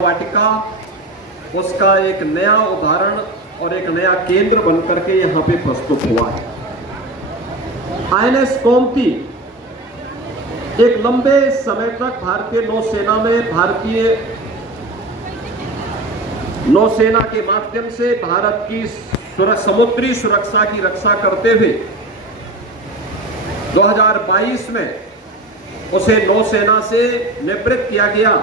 वाटिका उसका एक नया उदाहरण और एक नया केंद्र बनकर के यहाँ पे प्रस्तुत हुआ है। आईएनएस गोमती एक लंबे समय तक भारतीय नौसेना में भारतीय नौसेना के माध्यम से भारत की समुद्री सुरक्षा की रक्षा करते हुए 2022 में उसे नौसेना से निवृत्त किया गया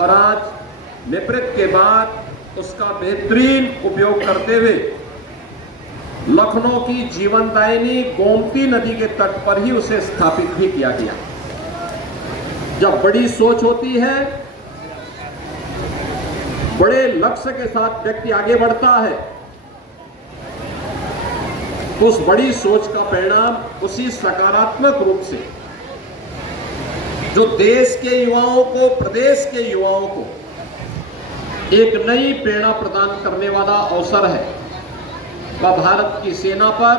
और आज निवृत्त के बाद उसका बेहतरीन उपयोग करते हुए लखनऊ की जीवनदायिनी गोमती नदी के तट पर ही उसे स्थापित भी किया गया। जब बड़ी सोच होती है, बड़े लक्ष्य के साथ व्यक्ति आगे बढ़ता है, उस बड़ी सोच का परिणाम उसी सकारात्मक रूप से जो देश के युवाओं को, प्रदेश के युवाओं को एक नई प्रेरणा प्रदान करने वाला अवसर है, वह भारत की सेना पर,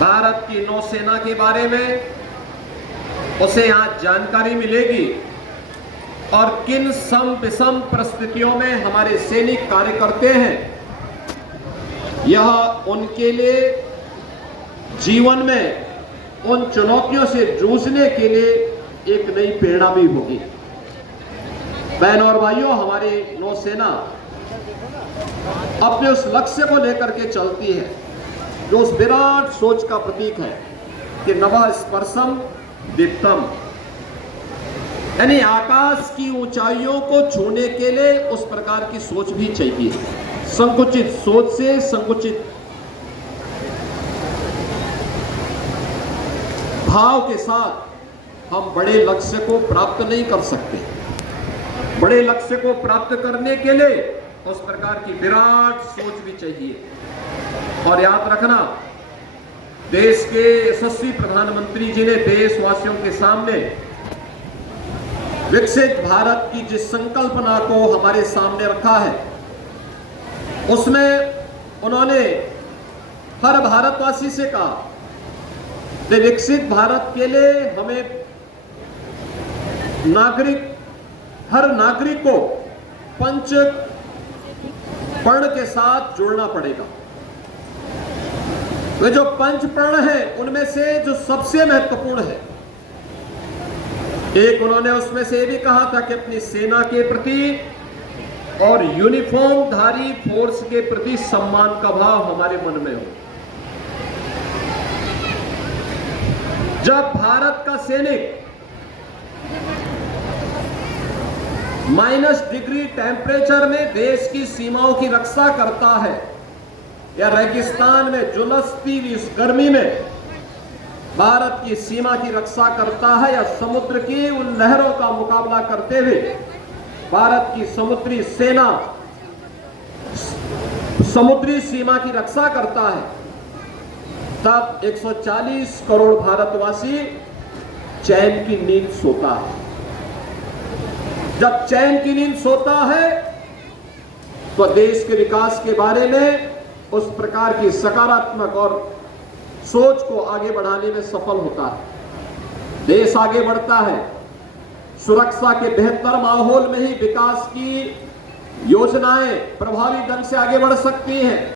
भारत की नौसेना के बारे में उसे आज जानकारी मिलेगी और किन सम विषम परिस्थितियों में हमारे सैनिक कार्य करते हैं, यह उनके लिए जीवन में उन चुनौतियों से जूझने के लिए एक नई प्रेरणा भी होगी। बहनों और भाइयों, हमारी नौसेना अपने उस लक्ष्य को लेकर के चलती है जो उस विराट सोच का प्रतीक है कि नभः स्पर्शम दीप्तम, यानी आकाश की ऊंचाइयों को छूने के लिए उस प्रकार की सोच भी चाहिए। संकुचित सोच से संकुचित भाव के साथ हम बड़े लक्ष्य को प्राप्त नहीं कर सकते। बड़े लक्ष्य को प्राप्त करने के लिए उस प्रकार की विराट सोच भी चाहिए। और याद रखना, देश के यशस्वी प्रधानमंत्री जी ने देशवासियों के सामने विकसित भारत की जिस संकल्पना को हमारे सामने रखा है, उसमें उन्होंने हर भारतवासी से कहा कि विकसित भारत के लिए हमें हर नागरिक को पंच प्रण के साथ जोड़ना पड़ेगा। वे जो पंच प्रण है उनमें से जो सबसे महत्वपूर्ण है, एक उन्होंने उसमें से ये भी कहा था कि अपनी सेना के प्रति और यूनिफॉर्म धारी फोर्स के प्रति सम्मान का भाव हमारे मन में हो। जब भारत का सैनिक -डिग्री टेम्परेचर में देश की सीमाओं की रक्षा करता है, या रेगिस्तान में झुलसती हुई इस गर्मी में भारत की सीमा की रक्षा करता है, या समुद्र की उन लहरों का मुकाबला करते हुए भारत की समुद्री सेना समुद्री सीमा की रक्षा करता है, तब 140 करोड़ भारतवासी चैन की नींद सोता है। जब चैन की नींद सोता है तो देश के विकास के बारे में उस प्रकार की सकारात्मक और सोच को आगे बढ़ाने में सफल होता है। देश आगे बढ़ता है, सुरक्षा के बेहतर माहौल में ही विकास की योजनाएं प्रभावी ढंग से आगे बढ़ सकती हैं।